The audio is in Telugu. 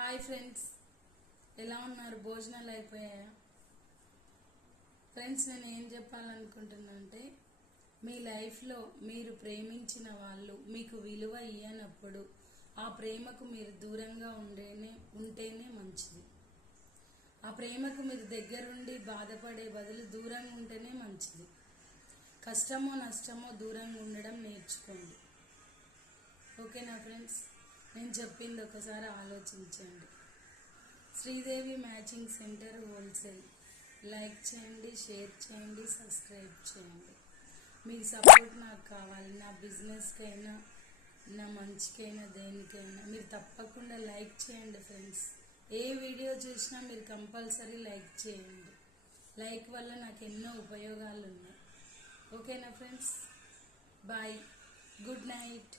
హాయ్ ఫ్రెండ్స్, ఎలా ఉన్నారు? భోజనాలు అయిపోయాయా? ఫ్రెండ్స్, నేను ఏం చెప్పాలనుకుంటున్నా అంటే, మీ లైఫ్లో మీరు ప్రేమించిన వాళ్ళు మీకు విలువ ఇయ్యనప్పుడు ఆ ప్రేమకు మీరు దూరంగా ఉంటేనే మంచిది. ఆ ప్రేమకు మీరు దగ్గరుండి బాధపడే బదులు దూరంగా ఉంటేనే మంచిది. కష్టమో నష్టమో దూరంగా ఉండడం నేర్చుకోండి. ఓకేనా ఫ్రెండ్స్? నేను చెప్పింది ఒకసారి ఆలోచించండి. Sridevi matching centre wholesale. Like చేయండి, షేర్ చేయండి, సబ్స్క్రైబ్ చేయండి. మీ సపోర్ట్ నాకు కావాలి. నా బిజినెస్కైనా, నా మంచికైనా, దేనికైనా మీరు తప్పకుండా లైక్ చేయండి ఫ్రెండ్స్. ఏ వీడియో చూసినా మీరు కంపల్సరీ లైక్ చేయండి. లైక్ వల్ల నాకు ఎన్నో ఉపయోగాలు ఉన్నాయి. ఓకేనా ఫ్రెండ్స్? Bye, good night.